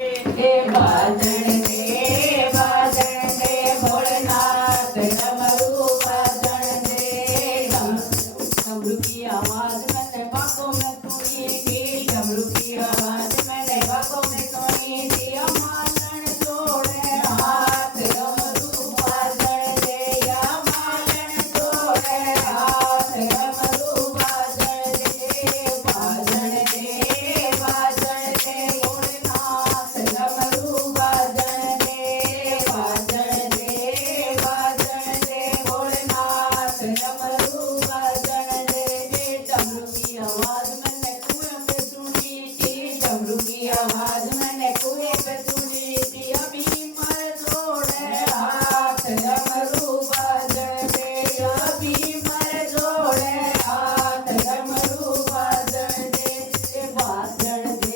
बाजण दे भोलेनाथ डमरू बाजण दे डमरू की आवाज मैंने बागों में सुनी थी डमरू की आवाज मैंने बागों में सुनी थी मालन जोड़े हाथ डमरू बाजण दे या मालन जोड़े हाथ डमरू बाजण दे भोलेनाथ डमरू बाजण दे भोलेनाथ डमरू बाजण दे डमरू की आवाज मैंने कुएं पे सुनी थी डमरू की आवाज मैंने कुएं पे सुनी थी अभी मर जोड़े हाथ डमरू बाजण दे अभी मर जोड़े हाथ डमरू बाजण दे बाजण दे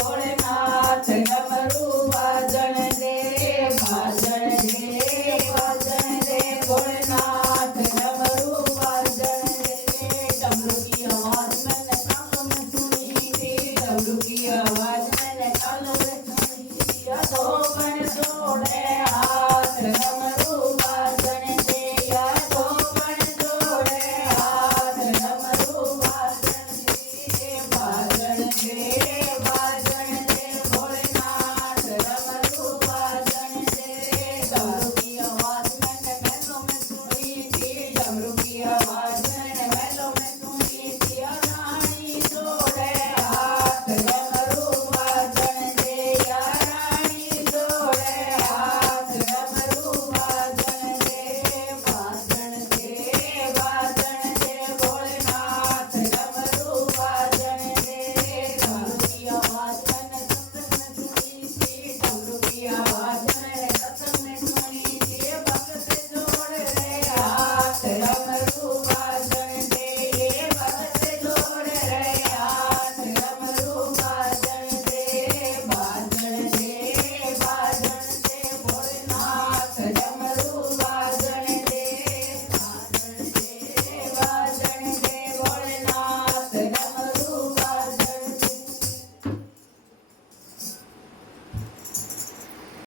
भोलेनाथ डमरू बाजण दे भोलेनाथ डमरू बाजण दे डमरू की आवाज मैंने कानों में सुनी थी डमरू की आवाज मैंने कानों में सुनी थी धोबन जोड़े